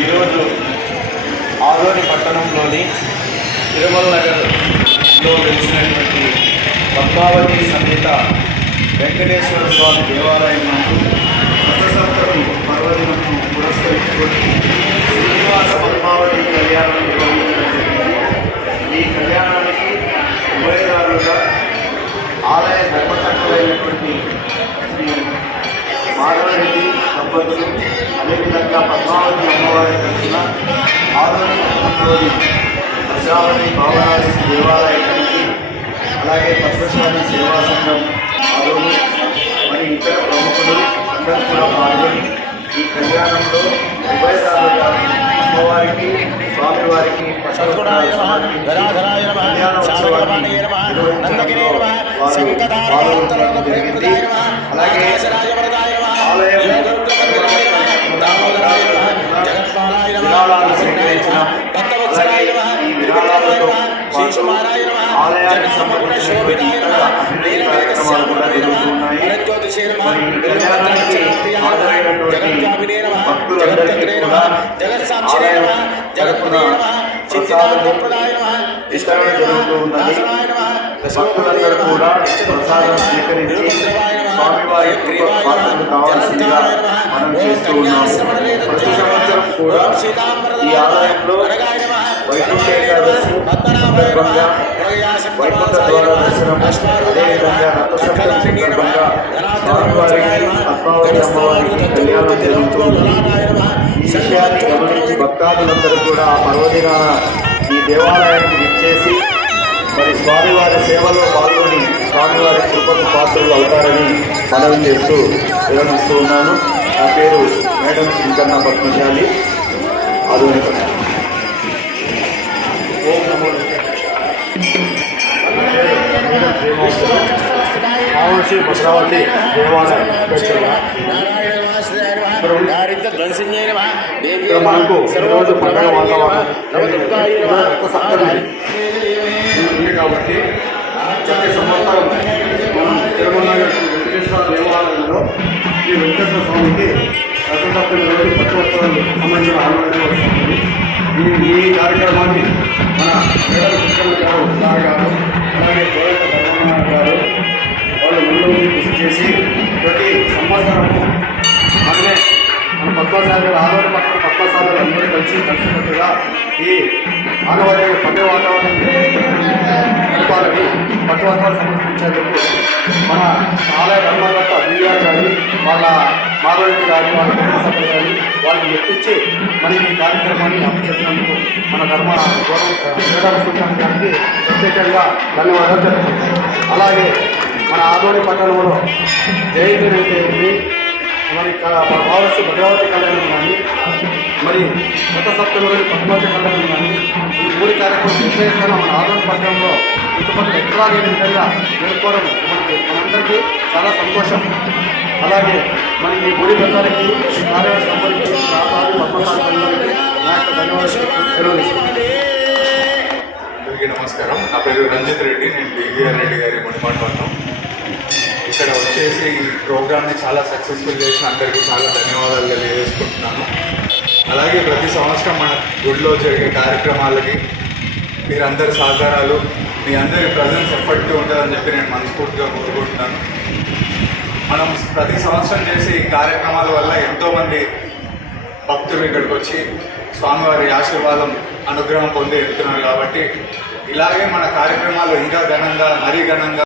ఈరోజు ఆదోని పట్టణంలోని తిరుమల నగర్లో వెలిసినటువంటి పద్మావతి సమేత వెంకటేశ్వర స్వామి దేవాలయం నందు రథసప్తమి పర్వదినము పురస్కరించుకొని శ్రీనివాస పద్మావతి కళ్యాణం నిర్వహించడం జరిగింది. ఈ కళ్యాణానికి ఉభయదారులుగా ఆలయ ధర్మకర్తలైనటువంటి శ్రీ మాధవరెడ్డి దంపతులు, అదేవిధంగా పద్మావతి అమ్మవారి తరఫున ఆదోని పట్టణంలోని ప్రజావతి భావనాది దేవాలయానికి, అలాగే పద్మశాలి సేవా సంఘం ఆదోని మరి ఇతర ప్రముఖులు అందరూ కూడా పాల్గొని ఈ కళ్యాణంలో ఉభయదారులుగా అమ్మవారికి స్వామివారికి కళ్యాణోత్సవాన్ని నిర్వహించడంలో వారు పాల్గొనడం జరిగింది. అలాగే విరాళాలు సేకరించిన ఈ విరాళాలతో ఆలయానికి సంబంధించినటువంటి ఇతర అభివృద్ధి కార్యక్రమాలు కూడా జరుగుతున్నాయి. మరి కళ్యాణానికి హాజరైనటువంటి భక్తులందరికీ కూడా ఆలయం తరఫున ప్రసాదము వితరణ జరుగుతూ ఉన్నది. భక్తులందరూ కూడా ప్రసాదం స్వీకరించి స్వామివారి పాత్రలు కావాల్సిందిగా మనం చేస్తూ ఉన్నాము. ప్రతి సంవత్సరం కూడా ఈ ఆలయంలో వైకుంఠ ఏకాదశి సందర్భంగా, వైకుంఠ ద్వార దర్శనం, అదేవిధంగా రథసప్తమి సందర్భంగా స్వామివారికి పద్మావతి అమ్మవారికి కళ్యాణం జరుగుతుంది. ఈ విషయాన్ని గమనించి భక్తాదులందరూ కూడా ఆ పర్వదినాన ఈ దేవాలయానికి విచ్చేసి మరి స్వామివారి సేవలో పాల్గొని స్వామివారి కృపకు పాత్రలు అవుతారని మనవి చేస్తూ విరమిస్తూ ఉన్నాను. నా పేరు మేడం శ్రీకన్న పద్మశాలి, ఆదోని పట్టణం. ఓం నమో శ్రీ భద్రావతి దేవాలయం మనకు ఈరోజు పండుగ వాతావరణం ఉంది కాబట్టి ప్రతి సంవత్సరం మనం తిరుమల వెంకటేశ్వర దేవాలయంలో ఈ వెంకటేశ్వర స్వామికి రథసప్తమి రోజు పట్టువస్త్రాలు సంబంధించిన ఆలోచన వస్తుంది. ఈ కార్యక్రమాన్ని మన మేడం సుక్కమ్మ గారు సార్ గారు, అలాగే గోరక ధర్మనాథ్ గారు వాళ్ళు ముందు కృషి చేసి ప్రతి సంవత్సరము మనమే మన పద్మశాలి ఆదోని పక్కన పద్మశాలు అందరూ కలిసికట్టుగా ఈ ఆనవాయితీ పండుగ వాతావరణం నడపాలని పట్టువస్త్రాలు సమర్పించేందుకు మన ఆలయ ధర్మకర్త బీఆర్ గారి, వాళ్ళ మాధవరెడ్డి గారి, వాళ్ళ కుటుంబ సభ్యులు గారి వాళ్ళని మెప్పించి మనకి ఈ కార్యక్రమాన్ని అప్పచెప్పినందుకు మన క్రీడా సూచన గారికి ప్రత్యేకంగా ధన్యవాదాలు తెలుపుతున్నాం. అలాగే మన ఆదోని పట్టణంలో జయంతి అయితే మరి భారత భద్రావతి కళ్యాణం కానీ, మరి రథసప్తమి రోజు పద్మావతి కళ్యాణం కానీ, ఈ మూడు కార్యక్రమం నిర్వహిస్తాను మన ఆదోని పట్టణంలో చుట్టుపక్కల ఎక్కడా లేని విధంగా నేర్చుకోవడం మనందరికీ చాలా సంతోషం. అలాగే మనకి ఈ గుడి బృందానికి ఈ కార్యాలయం సంబంధించి పద్మశాలి నా యొక్క ధన్యవాదాలు తెలియజేస్తున్నాను. అందరికీ నమస్కారం. నా పేరు రంజిత్ రెడ్డి, నేను బీవీఆర్ రెడ్డి గారి మునిమాటం. ఇక్కడ వచ్చేసి ఈ ప్రోగ్రామ్ని చాలా సక్సెస్ఫుల్ చేసిన అందరికీ చాలా ధన్యవాదాలు తెలియజేసుకుంటున్నాను. అలాగే ప్రతి సంవత్సరం మన గుడిలో జరిగే కార్యక్రమాలకి మీరందరి సహకారాలు, మీ అందరి ప్రజెన్స్ ఎఫర్ట్గా ఉంటుందని చెప్పి నేను మనస్ఫూర్తిగా కోరుకుంటున్నాను. మనం ప్రతి సంవత్సరం చేసే ఈ కార్యక్రమాల వల్ల ఎంతోమంది భక్తులు ఇక్కడికి వచ్చి స్వామివారి ఆశీర్వాదం, అనుగ్రహం పొంది వెళ్తున్నారు. కాబట్టి ఇలాగే మన కార్యక్రమాలు ఇంకా ఘనంగా, మరీ ఘనంగా